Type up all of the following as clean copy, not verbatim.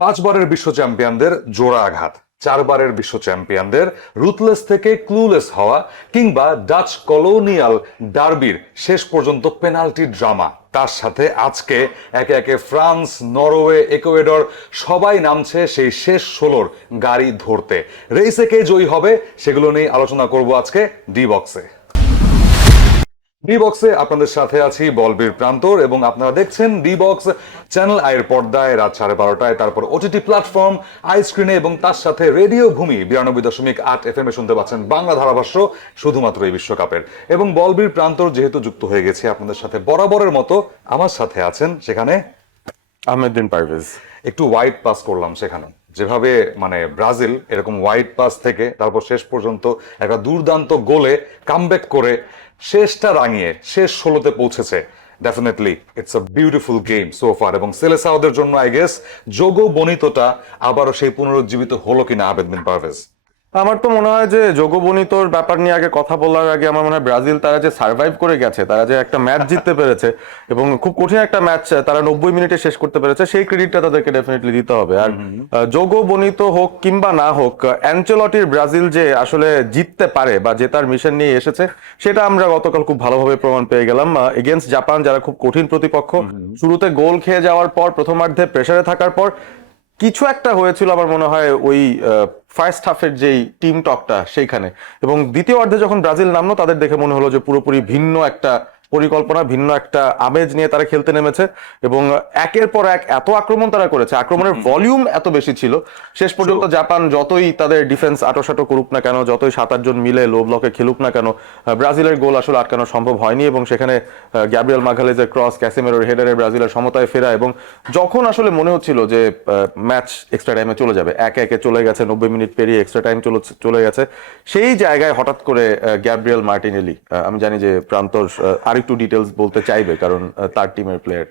5 বারের বিশ্ব চ্যাম্পিয়নদের জোড়া আঘাত, 4 বারের বিশ্ব চ্যাম্পিয়নদের রুথলেস থেকে ক্লুলেস হওয়া, কিংবা ডাচ কলোনিয়াল ডার্বির শেষ পর্যন্ত পেনাল্টি ড্রামা, তার সাথে আজকে একে একে ফ্রান্স, নরওয়ে, ইকুয়েডর সবাই নামছে সেই শেষ 16-র গাড়ি ধরতে। রেসে কে জয়ী হবে সেগুলো নিয়ে আলোচনা করব আজকে ডি বক্সে। ডি বক্সে আপনাদের সাথে আছি বলবীর প্রান্তর, এবং আপনারা দেখছেন ডি বক্স চ্যানেল আইয়ের পর্দায় রাত 12:30টায়, তারপর ওটিটি প্ল্যাটফর্ম আই স্ক্রিনে, এবং তার সাথে রেডিও ভূমি 92.8 FM এ শুনতে পাচ্ছেন বাংলা ধারাভাষ্য শুধুমাত্র এই বিশ্বকাপের। এবং বলবীর প্রান্তর যেহেতু যুক্ত হয়ে গেছে আপনাদের সাথে বরাবরের মতো, আমার সাথে আছেন সেখানে আহমেদ বিন পারভেজ। একটু ওয়াইড পাস করলাম সেখানে, যেভাবে মানে ব্রাজিল এরকম ওয়াইড পাস থেকে তারপর শেষ পর্যন্ত একটা দুর্দান্ত গোলে কামব্যাক করে শেষটা রাঙিয়ে শেষ 16তে পৌঁছেছে। Definitely it's a beautiful game so far, এবং সেলেসাওদের জন্য আই গেস যোগো বনিতোটা আবারও সেই পুনরুজ্জীবিত হলো কিনা আহমেদ বিন পারভেজ? আমার তো মনে হয় যে যোগবনিতর ব্যাপার নিয়ে আগে কথা বলার আগে আমার মনে হয় ব্রাজিল তারা যে সার্ভাইভ করে গেছে, তারা যে একটা ম্যাচ জিততে পেরেছে এবং খুব কঠিন একটা ম্যাচ তারা 90 মিনিটে শেষ করতে পেরেছে, সেই ক্রেডিটটা তাদেরকে ডেফিনেটলি দিতে হবে। আর যোগবনিত হোক কিংবা না হোক, অ্যানচেলটির ব্রাজিল যে আসলে জিততে পারে বা জেতার মিশন নিয়ে এসেছে সেটা আমরা গতকাল খুব ভালোভাবে প্রমাণ পেয়ে গেলাম। এগেনস্ট জাপান, যারা খুব কঠিন প্রতিপক্ষ, শুরুতে গোল খেয়ে যাওয়ার পর প্রথমার্ধে প্রেসারে থাকার পর কিছু একটা হয়েছিল আমার মনে হয় ওই ফার্স্ট হাফের যেই টিম টকটা সেইখানে, এবং দ্বিতীয় অর্ধে যখন ব্রাজিল নামলো তাদের দেখে মনে হলো যে পুরোপুরি ভিন্ন একটা পরিকল্পনা, ভিন্ন একটা আমেজ নিয়ে তারা খেলতে নেমেছে, এবং একের পর এক এত আক্রমণ তারা করেছে, আক্রমণের ভলিউম এত বেশি ছিল। শেষ পর্যন্ত জাপান যতই তাদের ডিফেন্স আটোসাটো করুক না কেন, যতই 7-8 জন মিলে লো ব্লকে খেলুক না কেন, ব্রাজিলের গোল আসলে আটকানো সম্ভব হয়নি। এবং সেখানে গ্যাব্রিয়েল মাগালেজের ক্রস, ক্যাসেমেরোর হেডারে ব্রাজিলের সমতায় ফেরা, এবং যখন আসলে মনে হচ্ছিল যে ম্যাচ এক্সট্রা টাইমে চলে যাবে, একে একে চলে গেছে, 90 মিনিট পেরিয়ে এক্সট্রা টাইম চলে গেছে, সেই জায়গায় হঠাৎ করে গ্যাব্রিয়েল মার্টিনেলি, আমি জানি যে প্রান্তর আরেকটু ডিটেলস বলতে চাইবে কারণ তার টিমের প্লেয়ার।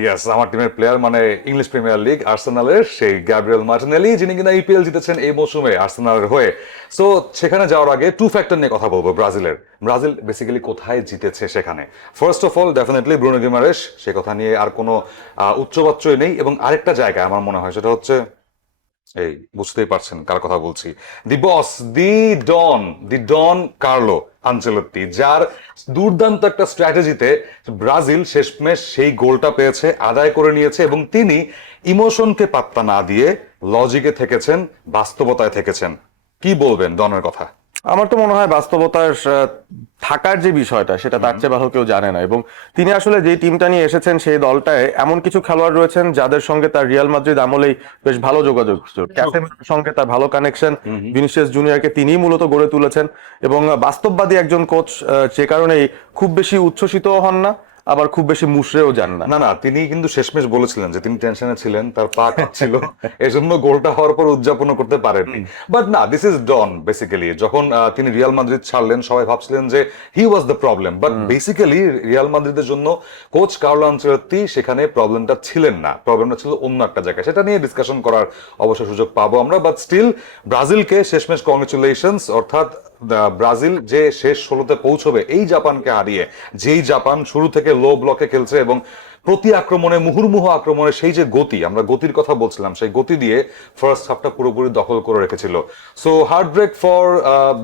ইয়েস, আমার টিমের প্লেয়ার মানে ইংলিশ প্রিমিয়ার লিগ আর্সেনালের সেই গ্যাব্রিয়েল মার্টিনেলি, যিনি কিনা ইপিএল জিতেছেন এই মৌসুমে আর্সেনালের হয়ে। সো সেখানে যাওয়ার আগে টু ফ্যাক্টর নিয়ে কথা বলবো ব্রাজিলের। ব্রাজিল বেসিক্যালি কোথায় জিতেছে সেখানে। First of all definitely Bruno Guimaraes, সে কথা নিয়ে আর কোনো উচ্চবাচ্যই নেই। এবং আরেকটা জায়গা আমার মনে হয় সেটা হচ্ছে, এই বুঝতেই পারছেন কার কথা বলছি, দি বস, দি ডন কার্লো আনচেলত্তি, যার দুর্দান্ত একটা স্ট্র্যাটেজিতে ব্রাজিল শেষমেশ সেই গোলটা পেয়েছে, আদায় করে নিয়েছে, এবং তিনি ইমোশনকে পাত্তা না দিয়ে লজিকে থেকেছেন, বাস্তবতায় থেকেছেন। কি বলবেন ডনের কথা? আমার তো মনে হয় বাস্তবতার থাকার যে বিষয়টা সেটা তার চেয়ে ভালো কেউ জানে না, এবং তিনি আসলে যে টিমটা নিয়ে এসেছেন সেই দলটায় এমন কিছু খেলোয়াড় রয়েছেন যাদের সঙ্গে তার রিয়াল মাদ্রিদ আমলেই বেশ ভালো যোগাযোগ, ক্যাসেমিরোর সঙ্গে তার ভালো কানেকশন, ভিনিসিয়াস জুনিয়রকে তিনিই মূলত গড়ে তুলেছেন, এবং বাস্তববাদী একজন কোচ, যে কারণেই খুব বেশি উচ্ছ্বসিতও হন না, আবার খুব বেশি মুশড়েও যান না। না, তিনি কিন্তু শেষমেশ বলেছিলেন যে তিনি টেনশনে ছিলেন, তার পা কাঁপছিল, এজন্য গোলটা হওয়ার পর উদযাপন করতে পারেননি। বাট না, দিস ইজ ডন বেসিক্যালি। যখন তিনি রিয়াল মাদ্রিদ ছাড়লেন সবাই ভাবছিলেন যে he was the problem, but basically real মাদ্রিদের জন্য কোচ কার্লো আনচেলত্তি সেখানে প্রবলেমটা ছিলেন না, প্রবলেমটা ছিল অন্য একটা জায়গায়। সেটা নিয়ে ডিসকাশন করার অবশ্য সুযোগ পাবো আমরা, বাট স্টিল ব্রাজিলকে শেষমেশ কংগ্রেচুলেশনস। অর্থাৎ ব্রাজিল যে শেষ 16তে পৌঁছবে এই জাপানকে হারিয়ে, যেই জাপান শুরু থেকে লো ব্লকে খেলছে এবং প্রতি আক্রমণে, মুহুর্মুহু আক্রমণে সেই যে গতি, আমরা গতির কথা বলছিলাম, সেই গতি দিয়ে ফার্স্ট হাফটা পুরোপুরি দখল করে রেখেছিল। So heartbreak for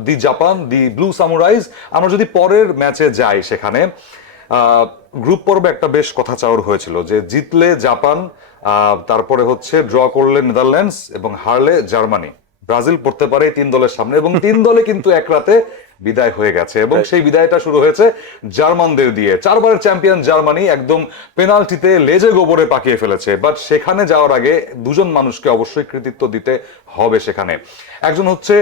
the Japan, the blue samurais. আমরা যদি পরের ম্যাচে যাই, সেখানে গ্রুপ পর্বে একটা বেশ কথা চাওয়ার হয়েছিল যে জিতলে জাপান, তারপরে হচ্ছে ড্র করলে নেদারল্যান্ডস, এবং হারলে জার্মানি। ব্রাজিল পড়তে পারে 3 দলের সামনে, এবং 3 দলে কিন্তু এক রাতে বিদায় হয়ে গেছে, এবং সেই বিদায়টা শুরু হয়েছে জার্মানদের দিয়ে। 4 বারের চ্যাম্পিয়ন জার্মানি একদম পেনাল্টিতে লেজে গোবরে পাকিয়ে ফেলেছে। বাট সেখানে যাওয়ার আগে দুজন মানুষকে অবশ্যই কৃতিত্ব দিতে হবে সেখানে। একজন হচ্ছে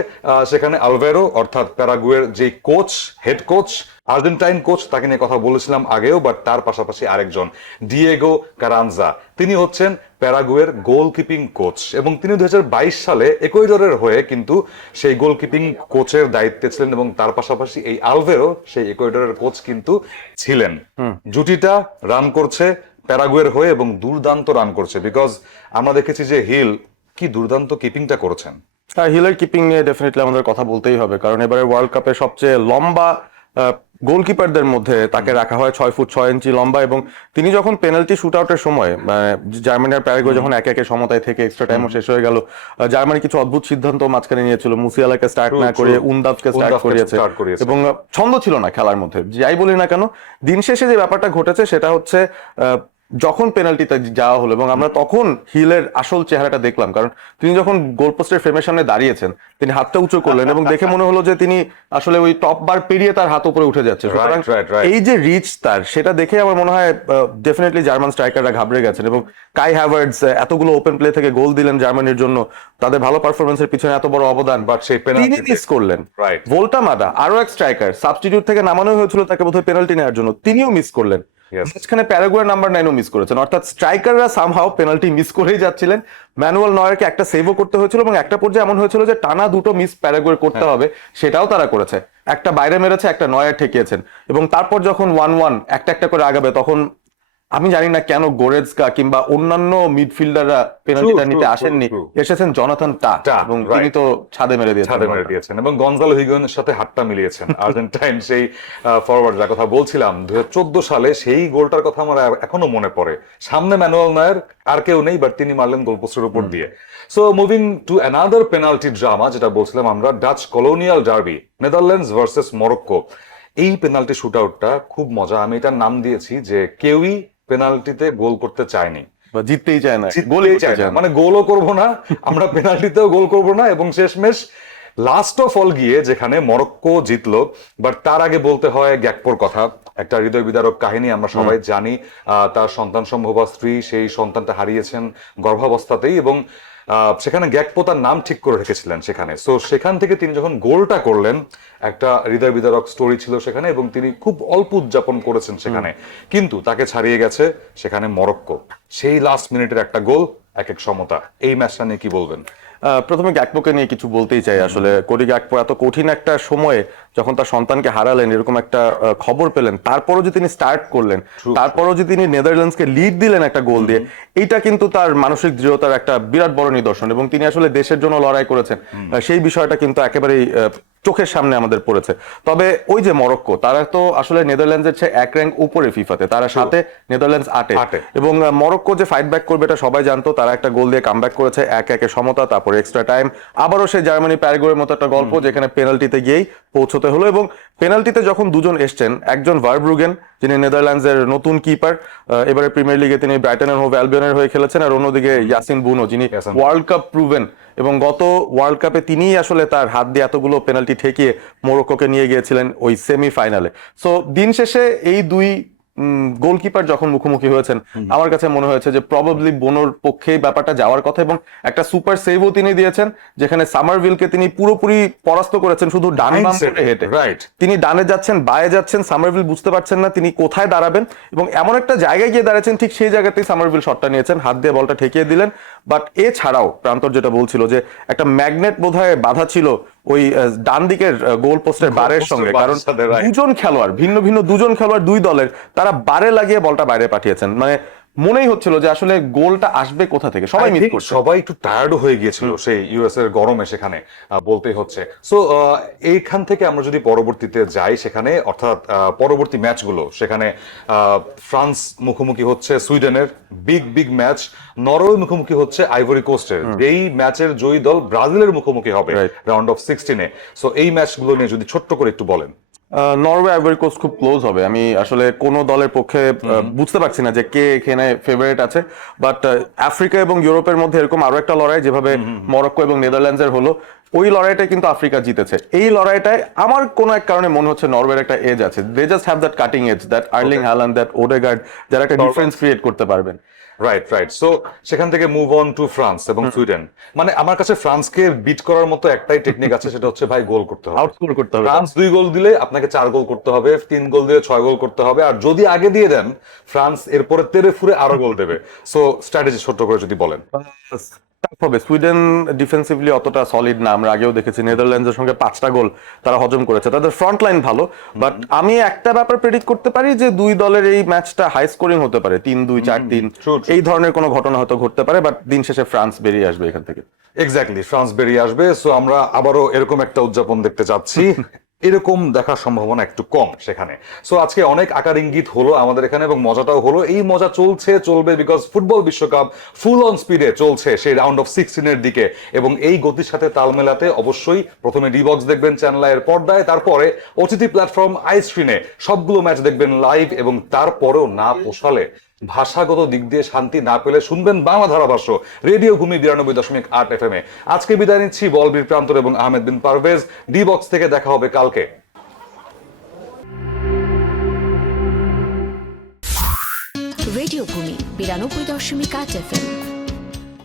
সেখানে আলভেরো, অর্থাৎ প্যারাগুয়ের যে coach, head coach, Argentine coach, তাকে নিয়ে কথা বলেছিলাম আগেও। বাট তার পাশাপাশি আরেকজন ডিয়েগো কারানজা, তিনি হচ্ছেন প্যারাগুয়ের গোলকিপিং কোচ, এবং তিনি 2022 সালে ইকুয়েডরের হয়ে কিন্তু সেই গোলকিপিং কোচের দায়িত্বে ছিলেন, এবং তার পাশাপাশি এই আলভেরো সেই ইকুয়েডরের কোচ কিন্তু ছিলেন। জুটিটা রান করছে প্যারাগুয়ের হয়ে, এবং দুর্দান্ত রান করছে, বিকজ আমরা দেখেছি যে হিল কি দুর্দান্ত কিপিংটা করেছেন। হিলের কিপিং নিয়ে ডেফিনেটলি আমাদের কথা বলতেই হবে, কারণ এবারে ওয়ার্ল্ড কাপে সবচেয়ে লম্বা গোলকিপারদের মধ্যে তাকে রাখা হয় 6 ফুট 6 ইঞ্চি লম্বা, এবং তিনি যখন পেনাল্টি শুট আউটের সময় জার্মানি আর প্যারাগুয়ে যখন একে একে সমতায় থেকে এক্সট্রা টাইমও শেষ হয়ে গেল, জার্মানি কিছু অদ্ভুত সিদ্ধান্ত মাঝখানে নিয়েছিল, মুসিয়ালাকে স্টার্ট না করে উনদাফকে স্টার্ট করিয়েছে, এবং ছন্দ ছিল না খেলার মধ্যে। যাই বলি না কেন, দিন শেষে যে ব্যাপারটা ঘটেছে সেটা হচ্ছে যখন পেনাল্টিতে যাওয়া হলো এবং আমরা তখন হিলের আসল চেহারাটা দেখলাম, কারণ তিনি যখন গোলপোস্টের ফ্রেমের সামনে দাঁড়িয়েছেন তিনি হাতটা উঁচু করলেন এবং দেখে মনে হলো যে তিনি আসলে ওই টপ বার পেরিয়ে তার হাত উপরে উঠে যাচ্ছে। সুতরাং এই যে রিচ তার, সেটা দেখে আমার মনে হয় ডেফিনেটলি জার্মান স্ট্রাইকাররা ঘাবড়ে গেছেন, এবং কাই হ্যাভার্টজ এতগুলো ওপেন প্লে থেকে গোল দিলেন জার্মানির জন্য, তাদের ভালো পারফরমেন্সের পিছনে এত বড় অবদান, বাট সেই তিনি মিস করলেন। ভোল্টামাদা আরো এক স্ট্রাইকার সাবস্টিটিউট থেকে নামানো হয়েছিল তাকে বোধহয় পেনাল্টি নেওয়ার জন্য, তিনিও মিস করলেন। মাঝখানে প্যারাগুয়ের নাম্বার 9ও মিস করেছেন, অর্থাৎ স্ট্রাইকাররা সামহাও পেনাল্টি মিস করেই যাচ্ছিলেন। ম্যানুয়াল নয়ারকে একটা সেভও করতে হয়েছিল এবং একটা পর্যায়ে এমন হয়েছিল যে টানা দুটো মিস প্যারাগুয়ের করতে হবে, সেটাও তারা করেছে। একটা বাইরে মেরেছে, একটা নয়ার ঠেকিয়েছেন, এবং তারপর যখন 1-1 একটা একটা করে আগাবে তখন আমি জানি না কেন গোরেজকা কিংবা অন্যান্য মিডফিল্ডাররা পেনাল্টিটা নিতে আসেননি, এসেছেন জনাথন টা, এবং তিনি তো ছাদে মেরে দিয়েছেন এবং গনজালো হিগুয়েনের সাথে হাতটা মিলিয়েছেন আর্জেন্টাইন সেই ফরওয়ার্ড, যার কথা বলছিলাম 2014 সালে সেই গোলটার কথা আমার এখনো মনে পড়ে। সামনে ম্যানুয়াল নয়ার, আর কেউ নেই, বাট তিনি মারলেন গোলপোস্টের উপর দিয়ে। So moving to another penalty drama, যেটা বলছিলাম আমরা, Dutch colonial derby, Netherlands versus Morocco. এই পেনাল্টি শুট আউটটা খুব মজা। আমি এটার নাম দিয়েছি যে কেউই পেনাল্টিতে গোল করতে চায়নি, জিততেই চায় না, মানে গোলও করবো না আমরা, পেনাল্টিতেও গোল করবো না, এবং শেষমেশ লাস্ট অফ অল গিয়ে যেখানে মরক্কো জিতলো। বাট তার আগে বলতে হয় গ্যাকপোর কথা, একটা হৃদয় বিদারক কাহিনী। আমরা সবাই জানি তার সন্তান সম্ভবা স্ত্রী সেই সন্তানটা হারিয়েছেন গর্ভাবস্থাতেই, এবং সেখানে গ্যাকপো তার নাম ঠিক করে রেখেছিলেন সেখানে। সো সেখান থেকে তিনি যখন গোলটা করলেন, একটা হৃদয় বিদারক স্টোরি ছিল সেখানে, এবং তিনি খুব অল্প উদযাপন করেছেন সেখানে, কিন্তু তাকে ছাড়িয়ে গেছে সেখানে মরক্কো। সেই লাস্ট মিনিটের একটা গোল, এক এক সমতা। এই ম্যাচটা নিয়ে কি বলবেন? প্রথমে গ্যাকপোকে নিয়ে কিছু বলতেই চাই। আসলে কোডি গ্যাকপো এত কঠিন একটা সময়ে যখন তার সন্তানকে হারালেন, এরকম একটা খবর পেলেন, তারপরও যে তিনি স্টার্ট করলেন, তারপরও যে তিনি নেদারল্যান্ডসকে লিড দিলেন একটা গোল দিয়ে, এইটা কিন্তু তার মানসিক দৃঢ়তার একটা বিরাট বড় নিদর্শন, এবং তিনি আসলে দেশের জন্য লড়াই করেছেন সেই বিষয়টা কিন্তু একেবারেই চোখের সামনে আমাদের পড়েছে। তবে ওই যে মরক্কো, তারা তো আসলে নেদারল্যান্ডসের চেয়ে এক র্যাঙ্ক উপরে ফিফাতে, তারা 7-এ, নেদারল্যান্ডস 8-এ, এবং মরক্কো যে ফাইট ব্যাক করবে এটা সবাই জানতো। তারা একটা গোল দিয়ে কামব্যাক করেছে, 1-1 সমতা, তারপরে এক্সট্রা টাইম, আবারও সেই জার্মানি প্যারাগুয়ের মতো একটা গল্প যেখানে পেনাল্টিতে গিয়েই পৌঁছতে হলো। এবং পেনাল্টিতে যখন দুজন এসছেন, একজন ভারব্রুগেন যিনি নেদারল্যান্ডসের নতুন কিপার, এবারে প্রিমিয়ার লিগে তিনি ব্রাইটনের হোভ অ্যালবিয়নের হয়ে খেলেছেন, আর অন্যদিকে ইয়াসিন বুনো যিনি ওয়ার্ল্ড কাপ প্রুভেন, এবং গত ওয়ার্ল্ড কাপে তিনিই আসলে তার হাত দিয়ে এতগুলো পেনাল্টি ঠেকিয়ে মোরক্কোকে নিয়ে গিয়েছিলেন ওই সেমিফাইনালে। সো দিন শেষে এই দুই গোলকিপার যখন মুখোমুখি হয়েছেন, আমার কাছে মনে হয়েছে যে প্রবাবলি বোনোর পক্ষে ব্যাপারটা যাওয়ার কথা, এবং একটা সুপার সেভও তিনি দিয়েছেন যেখানে সামারভিলকে তিনি পুরোপুরি পরাস্ত করেছেন শুধু ডান বাম করে হেঁটে। তিনি ডানে যাচ্ছেন, বায়ে যাচ্ছেন, সামারভিল বুঝতে পারছেন না তিনি কোথায় দাঁড়াবেন, এবং এমন একটা জায়গায় গিয়ে দাঁড়াচ্ছেন ঠিক সেই জায়গাতেই সামারভিল শটটা নিয়েছেন, হাত দিয়ে বলটা ঠেকিয়ে দিলেন। বাট এছাড়াও প্রান্তর যেটা বলছিল যে একটা ম্যাগনেট বোধহয় বাধা ছিল ওই ডান দিকের গোল পোস্টের বারের সঙ্গে, কারণ দুজন খেলোয়াড়, ভিন্ন ভিন্ন দুজন খেলোয়াড় দুই দলের, তারা বারে লাগিয়ে বলটা বাইরে পাঠিয়েছেন। মানে মনেই হচ্ছিল যে আসলে গোলটা আসবে কোথা থেকে, সবাই মিস করছে, সবাই একটু টায়ার্ড হয়ে গিয়েছিল সেই ইউএস এর গরমে, সেখানে বলতেই হচ্ছে। সো এইখান থেকে আমরা যদি পরবর্তীতে যাই সেখানে, অর্থাৎ পরবর্তী ম্যাচগুলো, সেখানে ফ্রান্স মুখোমুখি হচ্ছে সুইডেনের, বিগ বিগ ম্যাচ। নরওয়ে মুখোমুখি হচ্ছে আইভরি কোস্টের, এই ম্যাচের জয়ী দল ব্রাজিলের মুখোমুখি হবে রাউন্ড অফ 16-এ। সো এই ম্যাচগুলো নিয়ে যদি ছোট্ট করে একটু বলেন। নরওয়ে আইভরি কোস্ট খুব ক্লোজ হবে। আমি আসলে কোন দলের পক্ষে বুঝতে পারছি না যে কে এখানে ফেভারিট আছে, বাট আফ্রিকা এবং ইউরোপের মধ্যে এরকম আরো একটা লড়াই যেভাবে মরক্কো এবং নেদারল্যান্ডসের হলো, ওই লড়াইটাই কিন্তু আফ্রিকা জিতেছে। এই লড়াইটায় আমার কোনো এক কারণে মনে হচ্ছে নরওয়ের একটা এজ আছে। They just have that cutting edge, that Erling Haaland, that Odegaard, যারা একটা ডিফারেন্স ক্রিয়েট করতে পারবেন। রাইট। সো সেখান থেকে মুভ অন টু ফ্রান্স এবং সুইডেন। মানে আমার কাছে ফ্রান্সকে বিট করার মতো একটাই টেকনিক আছে, সেটা হচ্ছে ভাই গোল করতে হবে, আউটস্কোর করতে হবে। ফ্রান্স 2 গোল দিলে আপনাকে 4 গোল করতে হবে, 3 গোল দিলে 6 গোল করতে হবে, আর যদি আগে দিয়ে দেন ফ্রান্স এরপরে তেরে ফুরে আরো গোল দেবে। সো স্ট্র্যাটেজি ছোট্ট করে যদি বলেন। হবে সুইডেন ডিফেন্সিভলি অতটা সলিড না, আমরা আগেও দেখেছি নেদারল্যান্ডসের সঙ্গে 5টা গোল তারা হজম করেছে, তাদের ফ্রন্ট লাইন ভালো। বাট আমি একটা ব্যাপার প্রেডিক্ট করতে পারি যে দুই দলের এই ম্যাচটা হাই স্কোরিং হতে পারে, 3-2 4-3 এই ধরনের কোনো ঘটনা হয়তো ঘটতে পারে, বাট দিন শেষে ফ্রান্স বেরিয়ে আসবে এখান থেকে। এক্স্যাক্টলি, ফ্রান্স বেরিয়ে আসবে। সো আমরা আবারও এরকম একটা উদযাপন দেখতে চাচ্ছি। এরকম দেখার সম্ভাবনা একটু কম সেখানে। সো আজকে অনেক আকার ইঙ্গিত হলো আমাদের এখানে এবং মজাটাও হলো। এই মজা চলবে বিকজ ফুটবল বিশ্বকাপ ফুল অন স্পিডে চলছে সেই রাউন্ড অফ 16 এর দিকে, এবং এই গতির সাথে তাল মেলাতে অবশ্যই প্রথমে ডিবক্স দেখবেন চ্যানেল এর পর্দায়, তারপরে ওটিটি প্ল্যাটফর্ম আইস্ক্রিনে সবগুলো ম্যাচ দেখবেন লাইভ, এবং তারপরেও না পোষালে, ভাষাগত দিক দিয়ে শান্তি না পেলে শুনবেন বাংলা ধারাভাষ্য রেডিও ভূমি 92.8 FM এ। আজকে বিদায় নিচ্ছি বলবীর প্রান্তর এবং আহমেদ বিন পারভেজ। ডি বক্স থেকে দেখা হবে কালকে। রেডিও ভূমি 92.8 FM